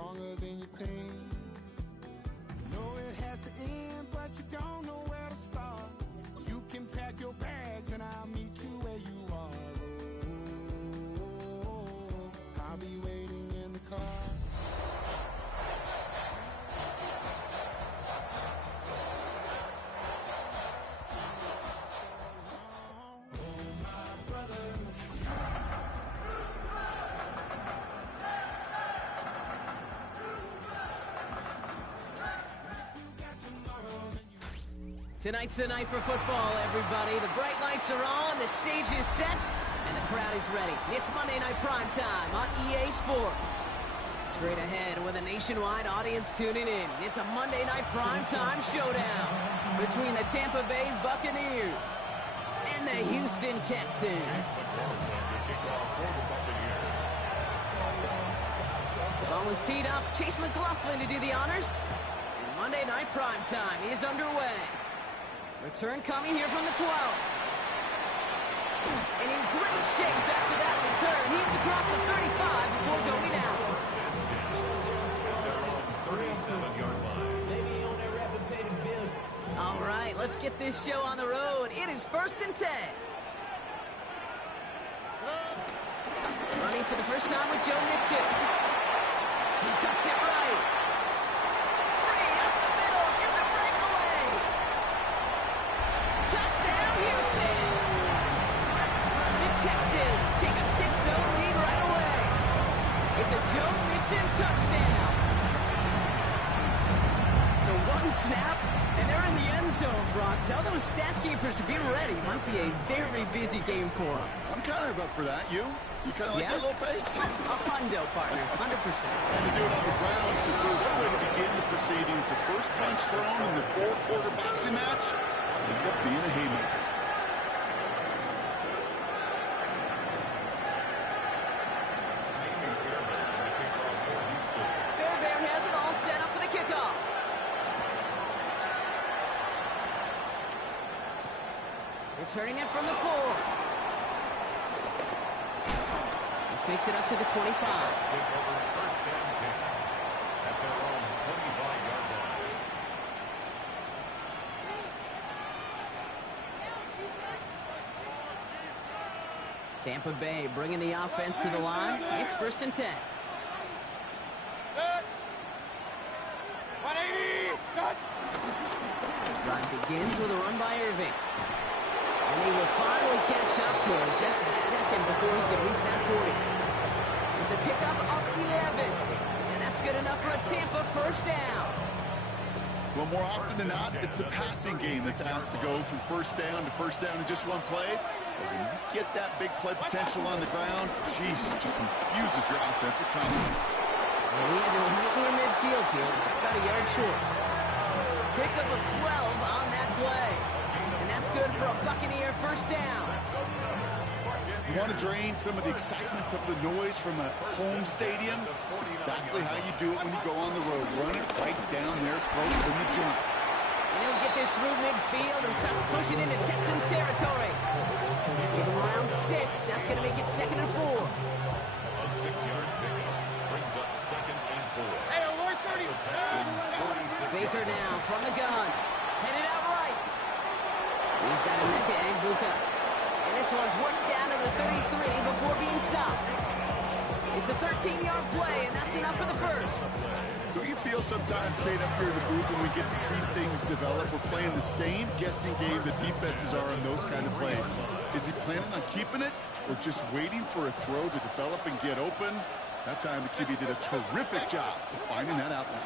stronger than you think. You know it has to end, but you don't know where to start. You can pack your bags and I'll meet you where you are. Oh, I'll be waiting in the car. Tonight's the night for football, everybody. The bright lights are on, the stage is set, and the crowd is ready. It's Monday Night Primetime on EA Sports. Straight ahead with a nationwide audience tuning in. It's a Monday Night Primetime showdown between the Tampa Bay Buccaneers and the Houston Texans. Ball is teed up. Chase McLaughlin to do the honors. Monday Night Primetime is underway. Return coming here from the 12. And in great shape after that return. He's across the 35 before going out. 37-yard line. Maybe on that rapid paying bill. All right, let's get this show on the road. It is 1st and 10. Running for the first time with Joe Mixon. He cuts it right. Free up the middle. Gets a breakaway. Touchdown, Houston. The Texans take a 6-0 lead right away. It's a Joe Mixon touchdown. So one snap, and they're in the end zone, Brock. Tell those stat keepers to be ready. Might be a very busy game for them. I'm kind of up for that. You kind of like that little pace? A hundo, partner. 100%. And to do it on the ground, to go one way to begin the proceedings. The first punch thrown in the four-quarter boxing match ends up being a haymaker. Fairbairn has it all set up for the kickoff. Returning it from the 4. This makes it up to the 25. Tampa Bay bringing the offense to the line. It's 1st and 10. Drive begins with a run by Irving. And he will finally catch up to him just a second before he can reach that 40. It's a pickup of 11. And that's good enough for a Tampa first down. Well, more often than not, it's the passing game that's asked to go from first down in just one play. But when you get that big play potential on the ground, geez, it just infuses your offensive confidence. And he has it right near midfield here. It's about a yard short. Pickup of 12 on that play. And that's good for a Buccaneer first down. You want to drain some of the excitements of the noise from a home stadium? That's exactly how you do it when you go on the road. Run it right down there close from the joint. And he'll get this through midfield and start pushing into Texans territory. Give him around 6. That's going to make it 2nd and 4. A 6-yard pickup brings up 2nd and 4. Hey, alert 30. Texans 46. Baker now from the gun. Headed out right. He's got Emeka Egbuka. And this one's worked down to the 33 before being stopped. It's a 13-yard play, and that's enough for the first. Do you feel sometimes, Kate, up here in the booth when we get to see things develop, we're playing the same guessing game the defenses are on those kind of plays? Is he planning on keeping it or just waiting for a throw to develop and get open? That time the QB did a terrific job of finding that outlet.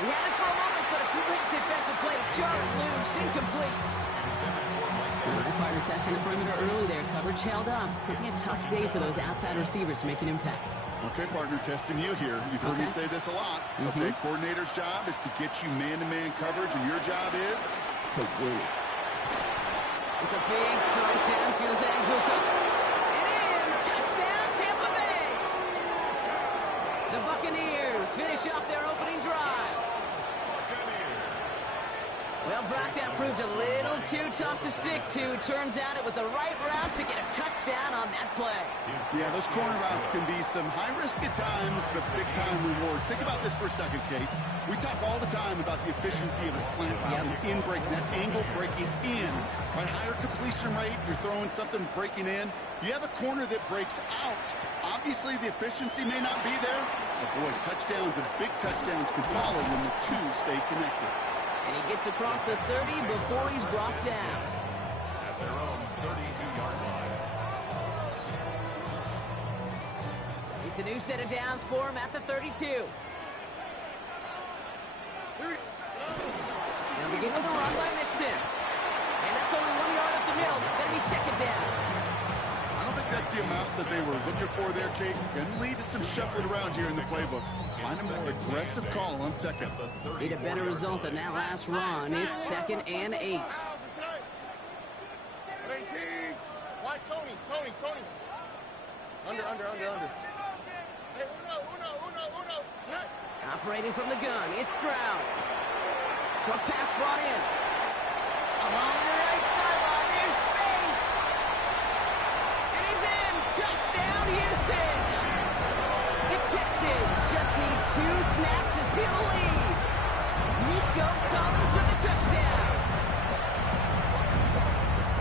He had it for a moment, but a great defensive play to jar it loose, incomplete. My partner testing the perimeter early there. Coverage held up. Could be a tough day for those outside receivers to make an impact. Okay, partner, testing you here. You've heard me say this a lot. Okay, coordinator's job is to get you man-to-man coverage, and your job is to win it. It's a big strike downfield to Egbuka. And in! Touchdown, Tampa Bay! The Buccaneers finish off their opening drive. Well, Brock, that proved a little too tough to stick to. Turns out it was the right route to get a touchdown on that play. Yeah, those corner routes can be some high risk at times, but big-time rewards. Think about this for a second, Kate. We talk all the time about the efficiency of a slant route and in breaking, that angle breaking in. Right, higher completion rate, you're throwing something breaking in. You have a corner that breaks out. Obviously, the efficiency may not be there, but boy, touchdowns and big touchdowns can follow when the two stay connected. And he gets across the 30 before he's brought down. At their own 32-yard line. It's a new set of downs for him at the 32. Now begin with a run by Mixon. And that's only 1 yard up the middle. That'll be second down. I don't think that's the amount that they were looking for there, Kate. Can lead to some shuffling around here in the playbook. Find a more aggressive call on second. Need a better result than that last run. It's 2nd and 8. Why Tony? Under. Hey, uno. Operating from the gun, it's Stroud. Short pass brought in. Along the right sideline, there's space. And he's in. Touchdown, Houston. The Texans just need 2 snaps to steal the lead. Nico Collins with a touchdown.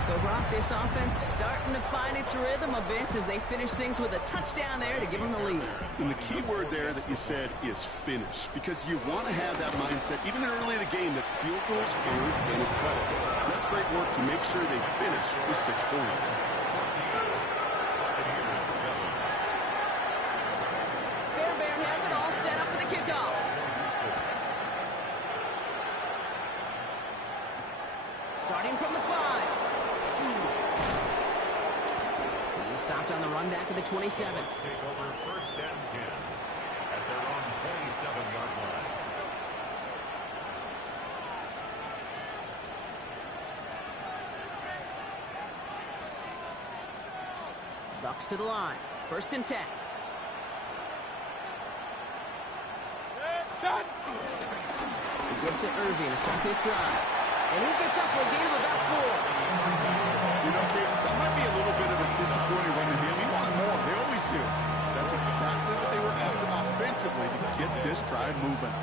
So, Brock, this offense starting to find its rhythm a bit as they finish things with a touchdown there to give them the lead. And the key word there that you said is finish, because you want to have that mindset, even early in the game, that field goals aren't going to cut it. So that's great work to make sure they finish with 6 points. Fairbairn has it all set up for the kickoff. Starting from the 5. He's stopped on the run back of the 27. Take over 1st and 10 at their own 27-yard line. Bucks to the line. 1st and 10. We give to Irving to start this drive. And he gets up for a gain of about 4. You know, Kate, that might be a little bit of a disappointing run to him. He wanted more. They always do. That's exactly what they were after offensively to get this drive moving.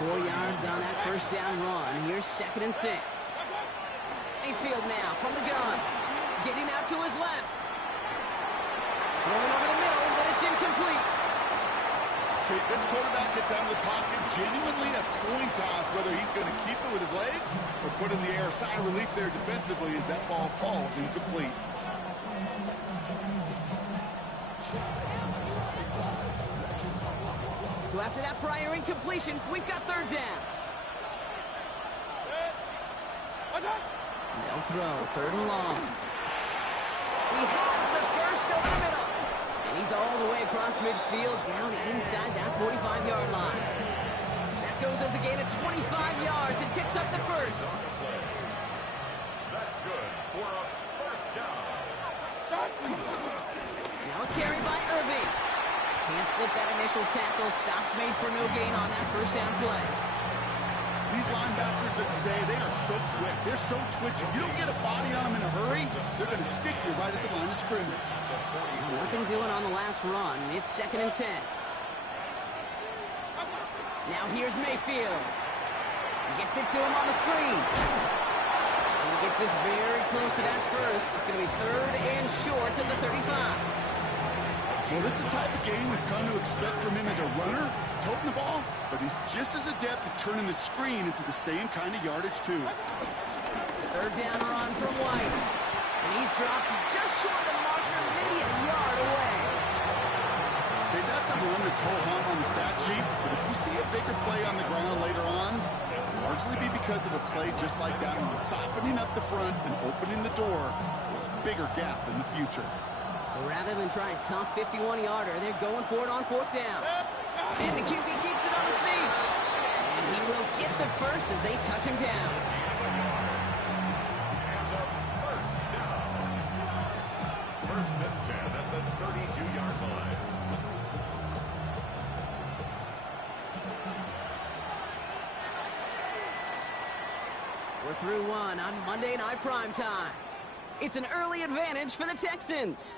4 yards on that 1st down run. Here's 2nd and 6. Mayfield now from the gun. Getting out to his left. Throwing over the middle, but it's incomplete. Kate, this quarterback gets out of the pocket, genuinely a coin toss, whether he's going to keep it with his legs or put in the air. Sigh of relief there defensively as that ball falls incomplete. So after that prior incompletion, we've got 3rd down. No throw, 3rd and long. He has the first over the middle. And he's all the way across midfield, down inside that 45-yard line. That goes as a gain of 25 yards and picks up the 1st. That's good for a 1st down. Now a carry by Irving. Can't slip that initial tackle. Stops made for no gain on that 1st down play. These linebackers of today, they are so quick. They're so twitchy. You don't get a body on them in a hurry, they're going to stick you right at the line of scrimmage. Nothing doing on the last run. It's 2nd and 10. Now here's Mayfield. Gets it to him on the screen. And he gets this very close to that 1st. It's going to be 3rd and short at the 35. Well, this is the type of game we've come to expect from him as a runner, toting the ball, but he's just as adept at turning the screen into the same kind of yardage, too. 3rd down run from White. And he's dropped just short of the marker, maybe a yard away. Okay, that's a run that's ho-hum on the stat sheet, but if you see a bigger play on the ground later on, it'll largely be because of a play just like that one, softening up the front and opening the door for a bigger gap in the future. So rather than try a tough 51-yarder, they're going for it on 4th down. And the QB keeps it on the sneak. And he will get the 1st as they touch him down. And the 1st down. 1st and 10 at the 32-yard line. We're through one on Monday Night Primetime. It's an early advantage for the Texans.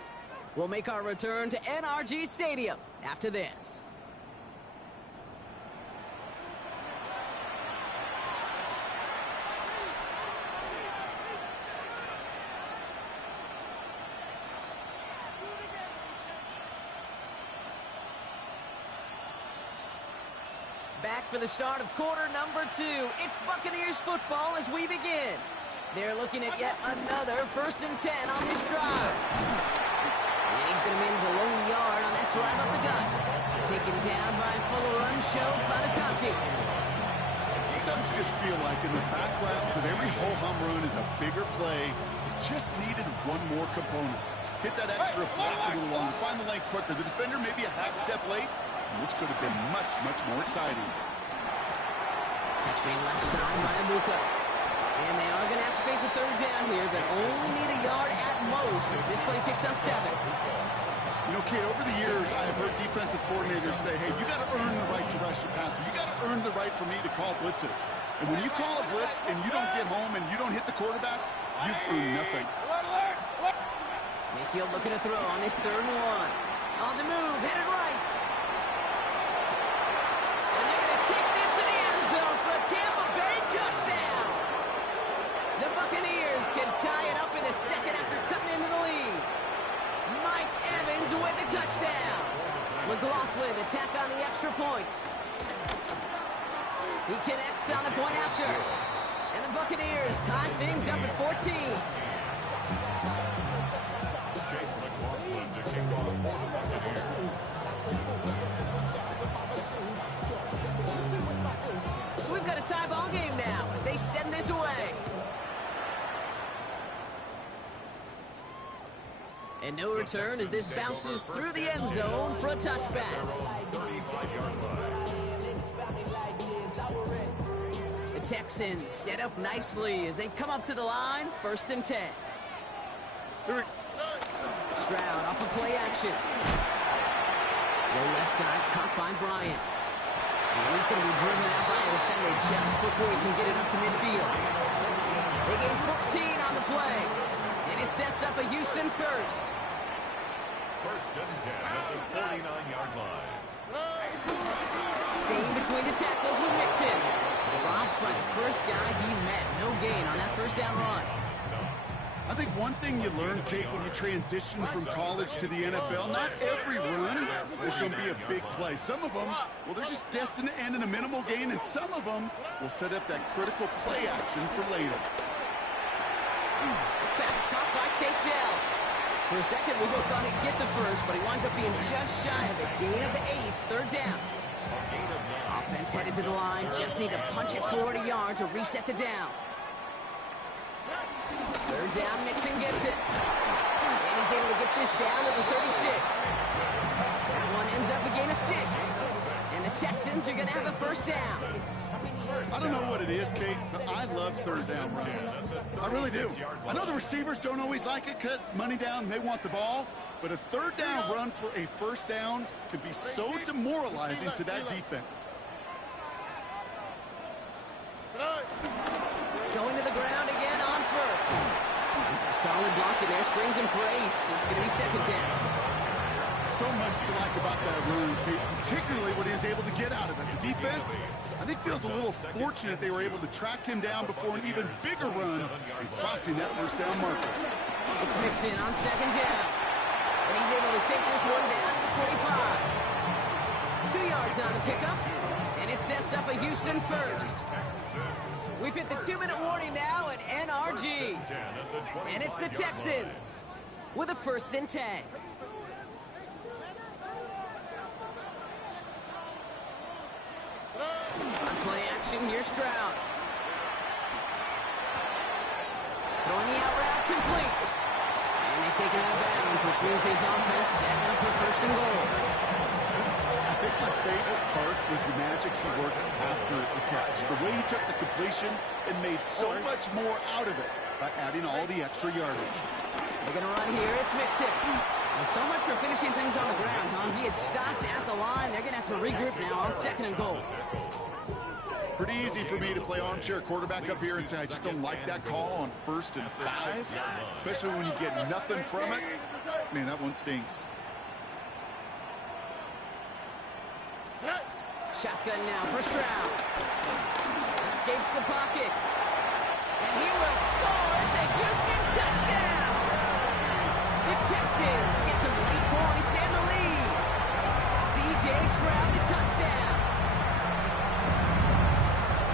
We'll make our return to NRG Stadium after this. Back for the start of quarter number 2. It's Buccaneers football as we begin. They're looking at yet another 1st and 10 on this drive. And he's going to manage a long yard on that drive up the gut. Taken down by full run show Fadakasi. Sometimes just feel like in the background that every ho-hum run is a bigger play. Just needed one more component. Hit that extra block a little longer. Find the lane quicker. The defender maybe a half step late. And this could have been much, much more exciting. Catch me left side by Abuka. And they are going to have to face a 3rd down here, but only need a yard at most as this play picks up 7. You know, Kate, over the years, I have heard defensive coordinators say, hey, you got to earn the right to rush your passer. You got to earn the right for me to call blitzes. And when you call a blitz and you don't get home and you don't hit the quarterback, you've earned nothing. Mayfield looking to throw on this 3rd and 1. On the move, headed right. And they're going to kick this to the end zone for a Tampa Bay touchdown. The Buccaneers can tie it up in the 2nd after cutting into the lead. Mike Evans with the touchdown. McLaughlin attack on the extra point. He connects on the point after. And the Buccaneers tie things up at 14. Chase McLaughlin to kick off for the Buccaneers. So we've got a tie ball game now as they send this away. And no return as this bounces through the end zone for a touchback. The Texans set up nicely as they come up to the line, 1st and 10. Stroud off of play action. Low left side, caught by Bryant. And he's going to be driven out by a defender just before he can get it up to midfield. They gain 14 on the play. And it sets up a Houston 1st. 1st and 10 at the 49-yard line. Staying between the tackles with Mixon. Dropped by the first guy he met. No gain on that 1st down run. I think one thing you learn, Kate, when you transition from college to the NFL, not every run is going to be a big play. Some of them, well, they're just destined to end in a minimal gain, and some of them will set up that critical play action for later. Pass caught by Tate Dell. For a second, we both thought he'd get the 1st, but he winds up being just shy of the gain of the 8. 3rd down. Offense headed to the line. Just need to punch it forward a yard to reset the downs. 3rd down, Mixon gets it. And he's able to get this down to the 36. That one ends up a gain of 6. And the Texans are going to have a 1st down. I don't know what it is, Kate, but I love 3rd down runs. I really do. I know the receivers don't always like it because money down, they want the ball. But a 3rd down run for a 1st down can be so demoralizing to that defense. Going to the ground again on 1st. A solid block in there, springs him for 8. It's going to be 2nd down. So much to like about that run, Kate, particularly what he was able to get out of it. The defense, I think, feels a little fortunate they were able to track him down before an even bigger run and crossing that 1st down marker. It's Mixon on 2nd down. And he's able to take this one down to the 25. 2 yards on the pickup. And it sets up a Houston 1st. We've hit the 2-minute warning now at NRG. And it's the Texans with a 1st and 10. On play action, here's Stroud. Throwing the out route complete. And they take it out of bounds, which means his offense set up for 1st and goal. I think my favorite part was the magic he worked after the catch. The way he took the completion and made so much more out of it by adding all the extra yardage. They're going to run here. It's Mixon. Well, so much for finishing things on the ground, huh? He is stopped at the line. They're going to have to regroup now on 2nd and goal. Pretty easy for me to play armchair quarterback up here and say I just don't like that call on 1st and 5, especially when you get nothing from it. Man, that one stinks. Shotgun now for Stroud. Escapes the pocket. And he will score. It's a Houston touchdown. The Texans get some late points and the lead. C.J. Stroud, the touchdown.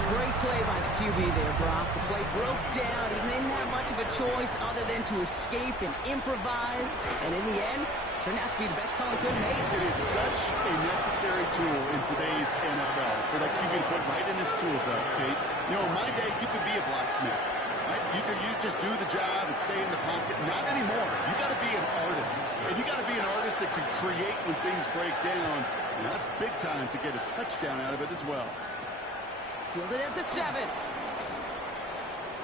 Great play by the QB there, Brock. The play broke down. He didn't have much of a choice other than to escape and improvise. And in the end, turned out to be the best call he could have made. It is such a necessary tool in today's NFL for that QB to put right in his tool belt, Kate. You know, in my day, you could be a blacksmith. Right? You just do the job and stay in the pocket. Not anymore. You got to be an artist. And you got to be an artist that can create when things break down. And that's big time to get a touchdown out of it as well. Fielded at the 7.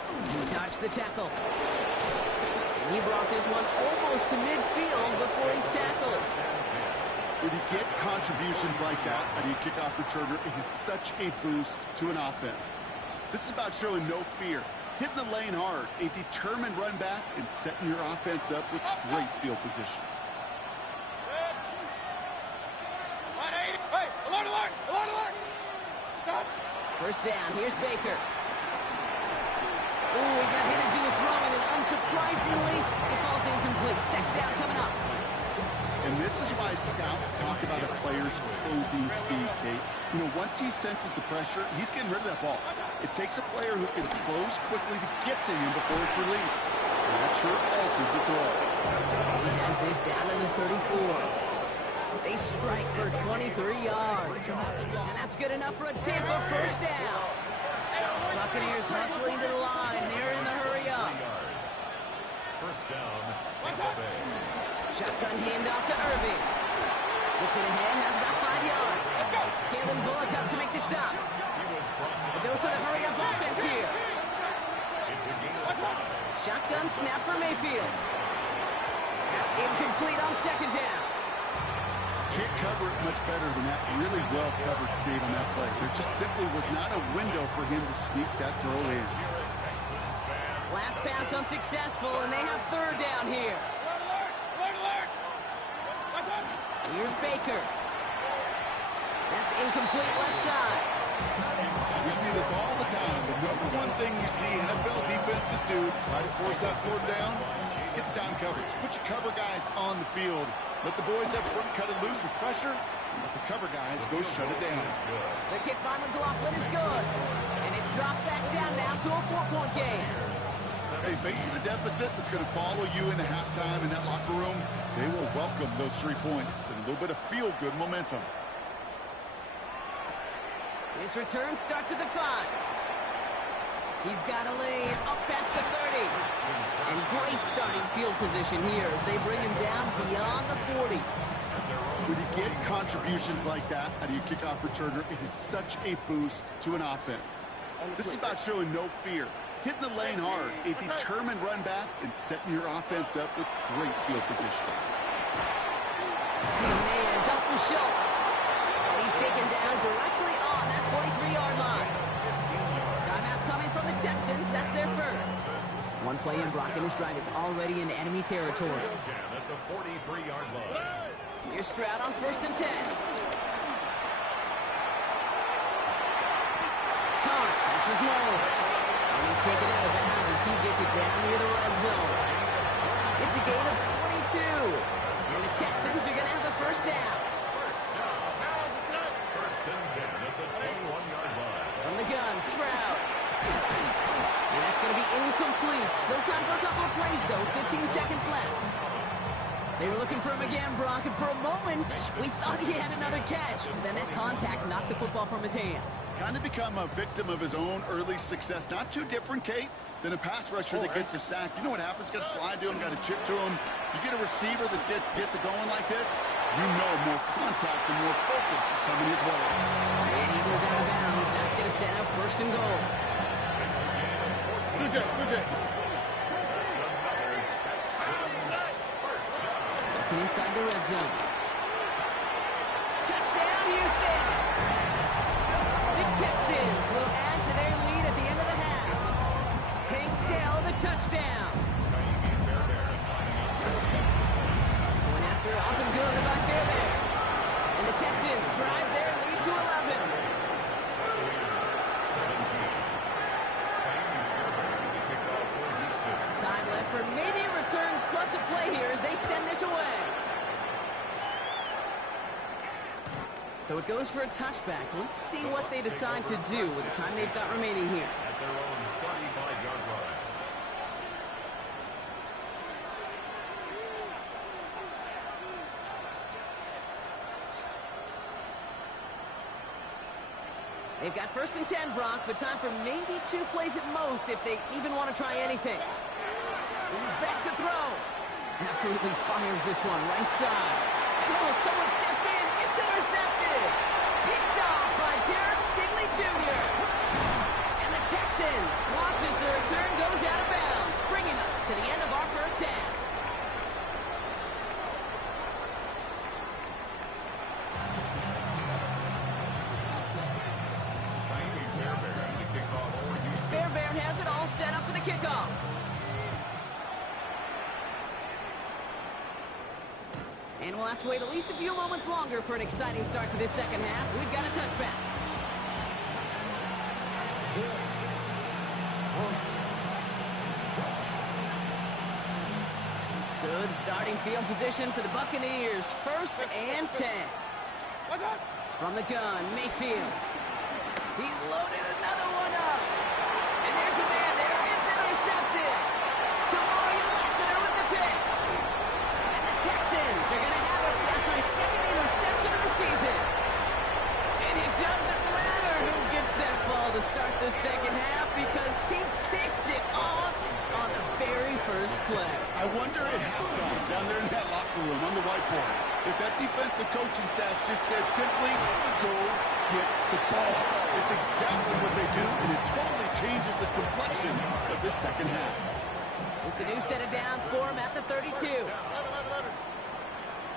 He dodged the tackle. And he brought this one almost to midfield before he's tackled. When you get contributions like that out of your kickoff returner, it is such a boost to an offense. This is about showing no fear, hitting the lane hard, a determined run back, and setting your offense up with great field position. First down, here's Baker. Ooh, he got hit as he was throwing, and unsurprisingly, it falls incomplete. Second down coming up. And this is why scouts talk about a player's closing speed, Kate. You know, once he senses the pressure, he's getting rid of that ball. It takes a player who can close quickly to get to him before it's released. And that sure altered the throw. He has this down in the 34. They strike for 23 yards. And that's good enough for a Tampa first down. Buccaneers hustling to the line. They're in the hurry up. First down, Tampa Bay. Shotgun handoff to Irving. Gets it ahead, has about 5 yards. Kalen Bullock up to make the stop. A dose of the hurry-up offense here. Shotgun snap for Mayfield. That's incomplete on second down. Can't cover it much better than that. Really well covered, Kate, on that play. There just simply was not a window for him to sneak that throw in. Last pass unsuccessful, and they have third down here. Here's Baker. That's incomplete left side. We see this all the time. The number one thing you see NFL defenses do, try to force that fourth down, gets down coverage. Put your cover guys on the field. Let the boys up front cut it loose with pressure. Let the cover guys go shut it down. The kick by McLaughlin is good. And it's dropped back down now to a 4-point game. Hey, facing a deficit that's going to follow you into halftime in that locker room, they will welcome those 3 points and a little bit of feel-good momentum. His return starts at the 5. He's got a lane up past the 30. And great starting field position here as they bring him down beyond the 40. When you get contributions like that out of your kickoff returner, it is such a boost to an offense. This is about showing no fear, hitting the lane hard, a determined run back, and setting your offense up with great field position. Man, Dalton Schultz. And he's taken down directly on that 43-yard line. Timeout coming from the Texans. That's their first. One play in, Brock, and this drive is already in enemy territory. At the 43-yard line. Here's Stroud on 1st and 10. Cox, this is low. And he's taken out of bounds as he gets it down near the red zone. It's a gain of 22. And the Texans are going to have the first down. First and 10 at the 21-yard line. From the gun, Stroud. And that's going to be incomplete. Still time for a couple of plays, though. 15 seconds left. They were looking for him again, Brock, and for a moment, we thought he had another catch. But then that contact knocked the football from his hands. Kind of become a victim of his own early success. Not too different, Kate, than a pass rusher that gets a sack. You know what happens? Got to slide to him, got to chip to him. You get a receiver that gets it going like this, you know more contact and more focus is coming his way. And he goes out of bounds. That's going to set up 1st and goal. Good day. Looking inside the red zone. Touchdown, Houston! The Texans will add to their lead at the end of the half. Tank Dell, the touchdown. Going after it, up and good by Fairbairn. And the Texans drive their lead to 11. Time left for maybe a return plus a play here as they send this away. So it goes for a touchback. Let's see what they decide to do with the time they've got remaining here. At their own 35-yard line. They've got 1st and 10, Brock, but time for maybe 2 plays at most if they even want to try anything. He's back to throw. Absolutely fires this one right side. Oh, someone stepped in. It's intercepted. Picked off by Derek Stingley Jr. And the Texans watch as the return goes out of bounds, bringing us to the end of our first half. Fairbairn has it all set up for the kickoff. And we'll have to wait at least a few moments longer for an exciting start to this second half. We've got a touchback. Good starting field position for the Buccaneers. 1st and 10. From the gun, Mayfield. He's loaded another one up. And there's a man there. It's intercepted. Kamari Lassiter with the pick. And the Texans are going to have it after his 2nd interception of the season. And it doesn't matter who gets that ball to start the second half because he picks it off on the very first play. I wonder at halftime, down there in that locker room on the whiteboard, if that defensive coaching staff just said simply, go get the ball. It's exactly what they do, and it totally changes the complexion of this second half. It's a new set of downs for him at the 32.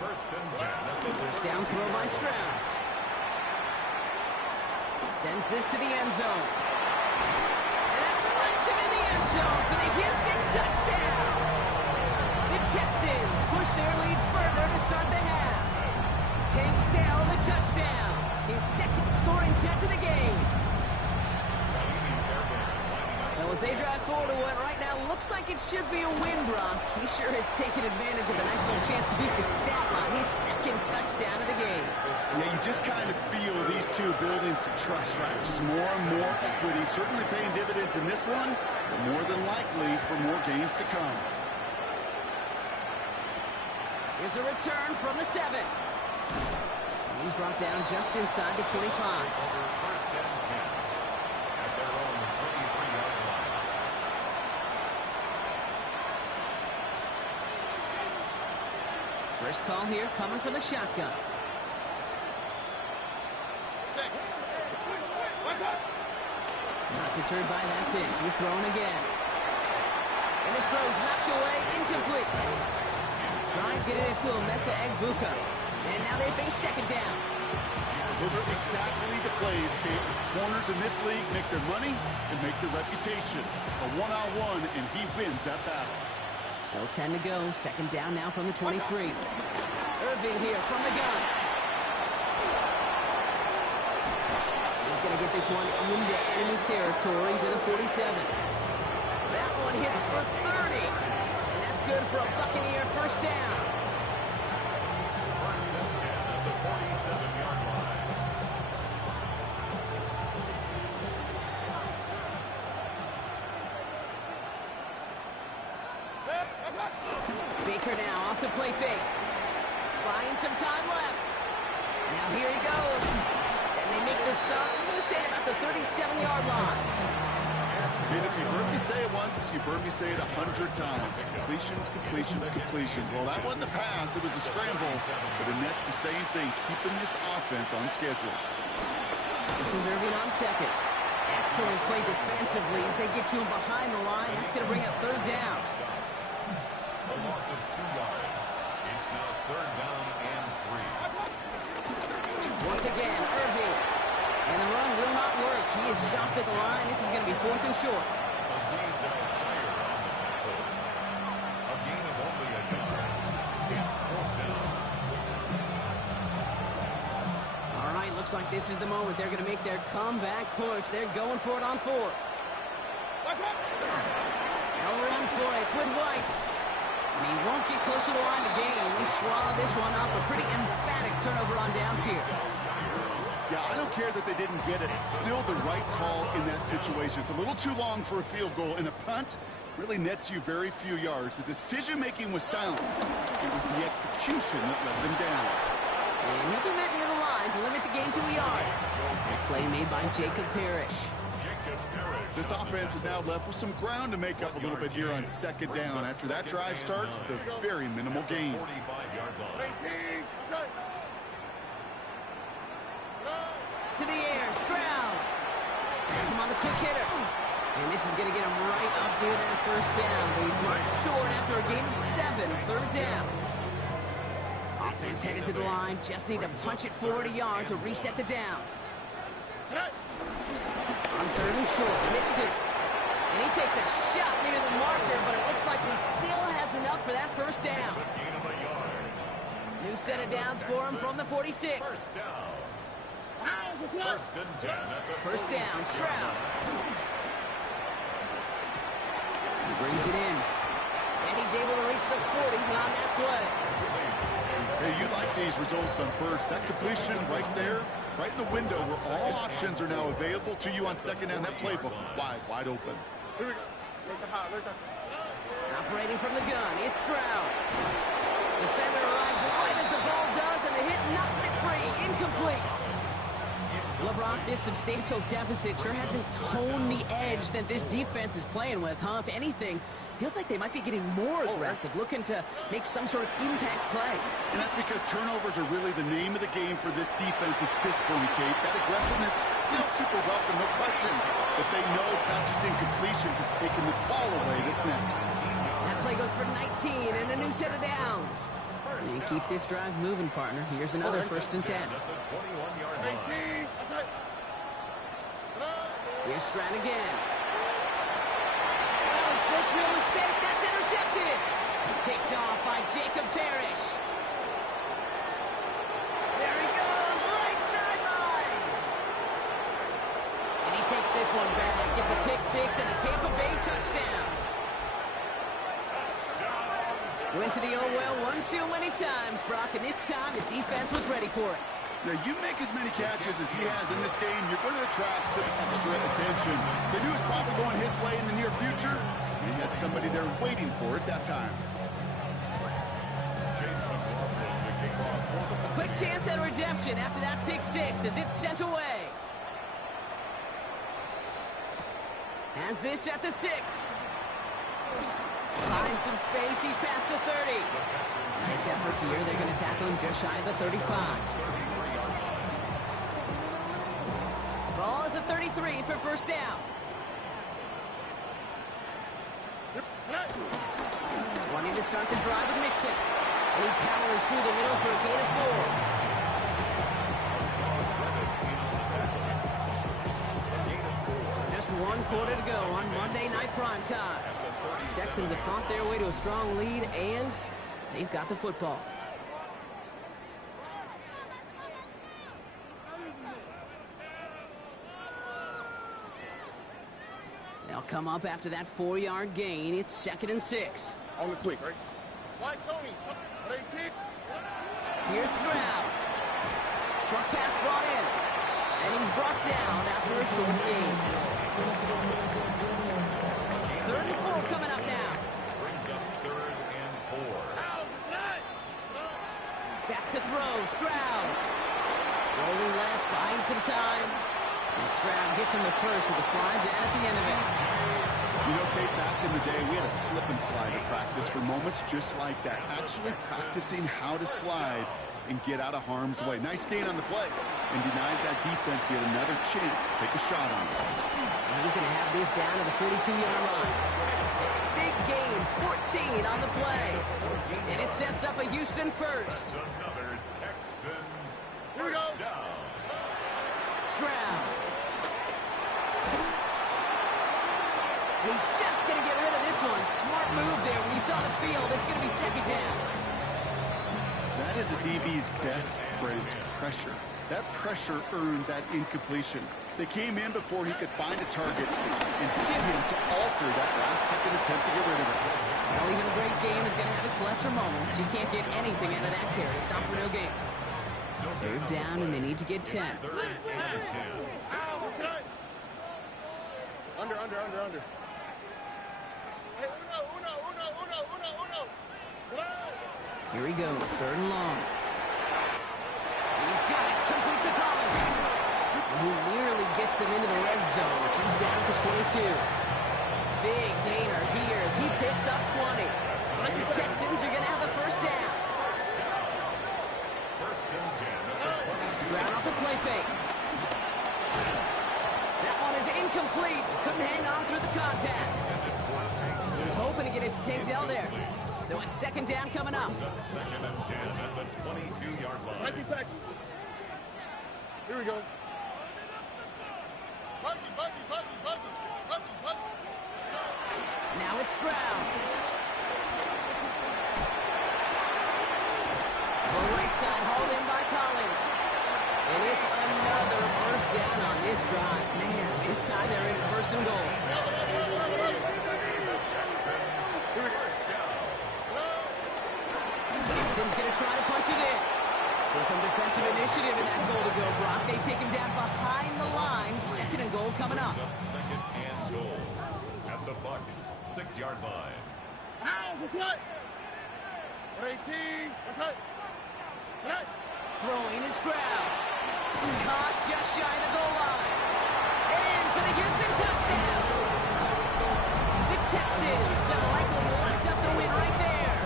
1st and 10. First down throw by Stroud. Sends this to the end zone. And that finds him in the end zone for the Houston touchdown. The Texans push their lead further to start the half. Tank Dell the touchdown. His 2nd scoring catch of the game. Now as they drive forward to what right now looks like it should be a win, Brock. He sure has taken advantage of a nice little chance to boost his stat line. His 2nd touchdown of the game. Yeah, you just kind of feel these two building some trust, right? Just more and more equity. Certainly paying dividends in this one, but more than likely for more games to come. Here's a return from the 7. He's brought down just inside the 25. 1st and 10. At their own 23-yard line. First call here coming from the shotgun. Not deterred by that pitch. He's throwing again. And this throw's knocked away, incomplete. Trying to get it into Emeka Egbuka. And now they face 2nd down. Those are exactly the plays, Kate. Corners in this league make their money and make their reputation. A one-on-one, and he wins that battle. Still 10 to go. 2nd down now from the 23. Irving here from the gun. He's going to get this one into enemy territory to the 47. That one hits for 30. And that's good for a Buccaneer 1st down. 1st and 10 at the 47-yard line. Baker now off the play fake. Buying some time left. Now here he goes. And they make the stop, I'm going to say about the 37-yard line. And if you've heard me say it once, you've heard me say it 100 times. Completions, completions, completions. Well, that wasn't a pass. It was a scramble. But the Nets, the same thing, keeping this offense on schedule. This is Irving on 2nd. Excellent play defensively as they get to him behind the line. That's going to bring up 3rd down. A loss of 2 yards. It's now 3rd down and 3. Once again, Irving. And the run will not work. He is stopped at the line. This is going to be 4th and short. All right, looks like this is the moment. They're going to make their comeback push. They're going for it on 4th. They'll run for it. It's with White. And he won't get close to the line to gain. They swallow this one up. A pretty emphatic turnover on downs here. Yeah, I don't care that they didn't get it. Still the right call in that situation. It's a little too long for a field goal, and a punt really nets you very few yards. The decision-making was sound. It was the execution that let them down. And he'll be met near the line to limit the gain to a yard. A play made by Jacob Parrish. This offense is now left with some ground to make up a little bit here on 2nd down. After that drive starts with a very minimal gain. To the air, Stroud. Gets him on the quick hitter. And this is going to get him right up near that 1st down. But he's marked short after a gain of 7, 3rd down. Offense headed to the line. Just need to punch it forward a yard to reset the downs. On 3rd and short, Mixon. And he takes a shot near the marker, but it looks like he still has enough for that 1st down. New set of downs for him from the 46. 1st down, Stroud. He brings it in. And he's able to reach the 40 on that play. Hey, you like these results on 1st. That completion right there, right in the window where all options are now available to you on 2nd down. That playbook wide open. Here we go. Operating from the gun, it's Stroud. Defender arrives right as the ball does, and the hit knocks it free. Incomplete. LeBron, this substantial deficit sure hasn't toned the edge that this defense is playing with, huh? If anything, feels like they might be getting more aggressive, looking to make some sort of impact play. And that's because turnovers are really the name of the game for this defense at this point, Kate. That aggressiveness still super welcome, no question. But they know it's not just incompletions, it's taking the ball away that's next. That play goes for 19 and a new set of downs. And keep this drive moving, partner. Here's another 1st and 10. Here's Stroud again. That was first real mistake. That's intercepted. Picked off by Jacob Parrish. There he goes, right sideline. And he takes this one back. Gets a pick 6 and a Tampa Bay touchdown. Went to the oh well 1-2 many times, Brock, and this time the defense was ready for it. Now, you make as many catches as he has in this game, you're going to attract some extra attention. They knew it was probably going his way in the near future, and he had somebody there waiting for it that time. A quick chance at redemption after that pick 6 as it's sent away. Has this at the 6. Finds some space, he's past the 30. Nice effort here, they're going to tackle him just shy of the 35. Ball at the 33 for 1st down. Wanting to start the drive with Mixon. And he powers through the middle for a gain of 4. So just 1 quarter to go on Monday Night Primetime. Texans have fought their way to a strong lead, and they've got the football. They'll come up after that 4-yard gain. It's 2nd and 6. On the quick, right? Why, Tony? Here's Stroud. Short pass brought in. And he's brought down after a short gain. 3rd and 4 coming up now. Brings up 3rd and 4. Back to throw. Stroud. Rolling left, buying some time. And Stroud gets him the first with a slide down at the end of it. You know, Kate, back in the day, we had a slip and slide at practice for moments just like that. Actually practicing how to slide and get out of harm's way. Nice gain on the play. And denied that defense yet another chance to take a shot on it. And he's going to have this down to the 42-yard line. Big gain, 14 on the play. And it sets up a Houston first. Another Texans Here we go. first down. Stroud. He's just going to get rid of this one. Smart move there. When you saw the field, it's going to be second down. That is a DB's best friend, pressure. That pressure earned that incompletion. They came in before he could find a target and hit him to alter that last-second attempt to get rid of it. Well, even a great game is going to have its lesser moments. You can't get anything out of that carry. Stop for no gain. Third down, and they need to get 10. Under. Here he goes, third and long. He's got it, complete to Collins. Who nearly gets them into the red zone as he's down at the 22. Big gainer here as he picks up 20. And the Texans are going to have a first down. Ground off the play fake. That one is incomplete. Couldn't hang on through the contact. He was hoping to get it to Tank Dell there. So it's second down coming up. Second and 10 at the 22-yard line. Here we go. Now it's Stroud. The right side hauled in by Collins. And it's another first down on this drive. Man, this time they're in first and goal. Dixon's going to try to punch it in. So some defensive initiative in that goal to go, Brock. They take him down behind the line. Second and goal coming up. Second and goal at the Bucks 6-yard line. Throwing is Stroud. Caught just shy of the goal line. And for the Houston touchdown. The Texans have likely locked up the win right there.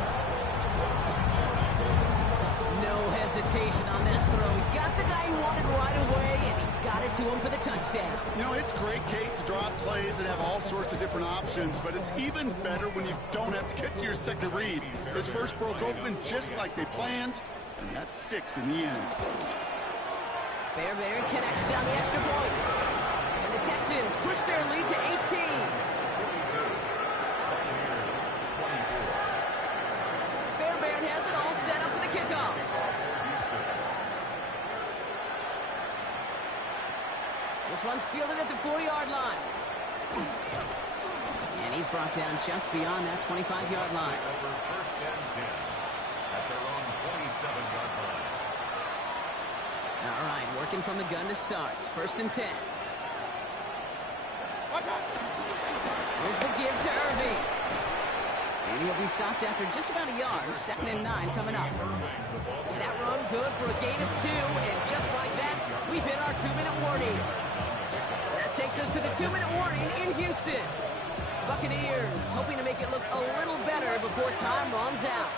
No hesitation on that throw. He got the guy he wanted right away, and he got it to him for the touchdown. You know, it's great, Kate, to draw plays and have all sorts of different options, but it's even better when you don't have to get to your second read. His first broke open just like they planned, and that's 6 in the end. Fairbairn connects on the extra point. And the Texans push their lead to 18. Fairbairn has it all set up for the kickoff. This one's fielded at the 4-yard line. And he's brought down just beyond that 25-yard line. Over first and 10 at their own 27-yard line. All right, working from the gun to start. First and 10. Here's the give to Irving. And he'll be stopped after just about a yard. Second and 9 coming up. That run good for a gain of 2. And just like that, we've hit our 2-minute warning. That takes us to the 2-minute warning in Houston. Buccaneers hoping to make it look a little better before time runs out.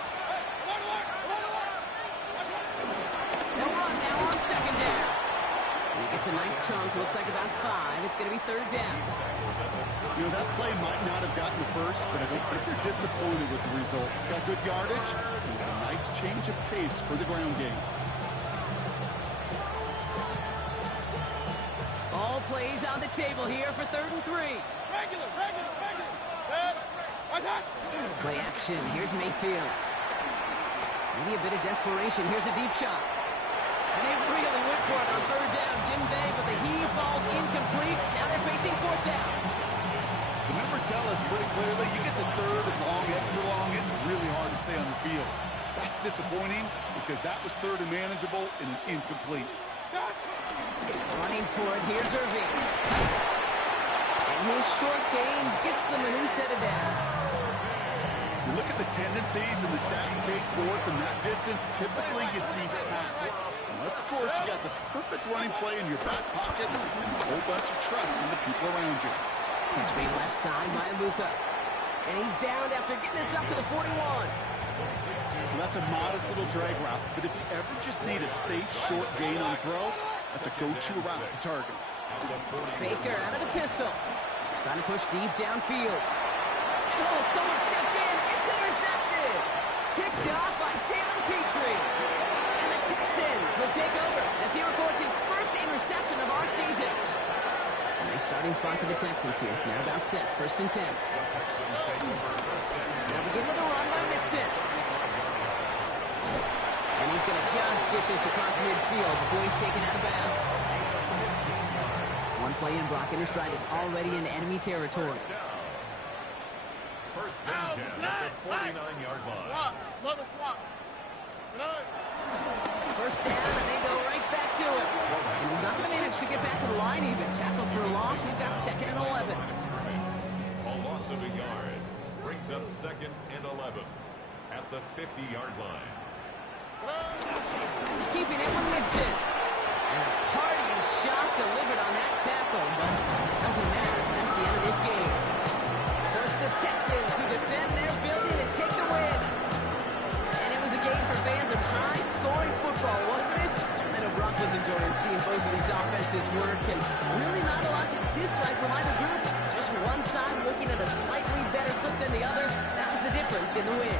They'll run now on second down. And he gets a nice chunk, looks like about 5. It's going to be third down. You know, that play might not have gotten the first, but I don't think they're disappointed with the result. It's got good yardage, and it's a nice change of pace for the ground game. All plays on the table here for third and 3. Regular. Play action. Here's Mayfield. Maybe a bit of desperation. Here's a deep shot. And they really went for it on third down, didn't they? But the heave falls incomplete. Now they're facing fourth down. The numbers tell us pretty clearly, you get to third and long, extra long, it's really hard to stay on the field. That's disappointing because that was third and manageable and an incomplete. Running for it. Here's Irving. And his short gain gets them a new set of downs. You look at the tendencies and the stats, Kate, fourth in that distance, typically you see pass. Unless, of course, you got the perfect running play in your back pocket and a whole bunch of trust in the people around you. Pitch made left side by Abuka. And he's down after getting this up to the 41. Well, that's a modest little drag route, but if you ever just need a safe, short gain on the throw, that's a go-to route to target. Baker out of the pistol. Trying to push deep downfield. And oh, someone stepped in. It's intercepted. Picked off by Jalen Petrie. And the Texans will take over as he records his first interception of our season. Starting spot for the Texans here. They're about set. 1st and 10. They'll begin with a run by Mixon. And he's going to just get this across midfield before he's taken out of bounds. One play in, Brock, and his drive is already in enemy territory. First and 10 at the 49-yard line. First down, and they go right back to it. And he's not going to manage to get back to the line even. Tackled for a loss. We've got 2nd and 11. A loss of a yard brings up 2nd and 11 at the 50-yard line. Keeping it with Mixon. And a partying shot delivered on that tackle, but doesn't matter. That's the end of this game. So it's the Texans who defend their building and take the win. And it was a game for fans of high-scoring football, wasn't it? I know Brock was enjoying seeing both of these offenses work, and really not a lot to dislike from either group. Just one side working at a slightly better clip than the other. That was the difference in the win.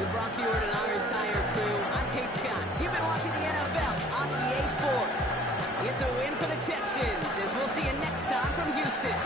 With Brock Hewitt and our entire crew, I'm Kate Scott. You've been watching the NFL on EA Sports. It's a win for the Texans, as we'll see you next time from Houston.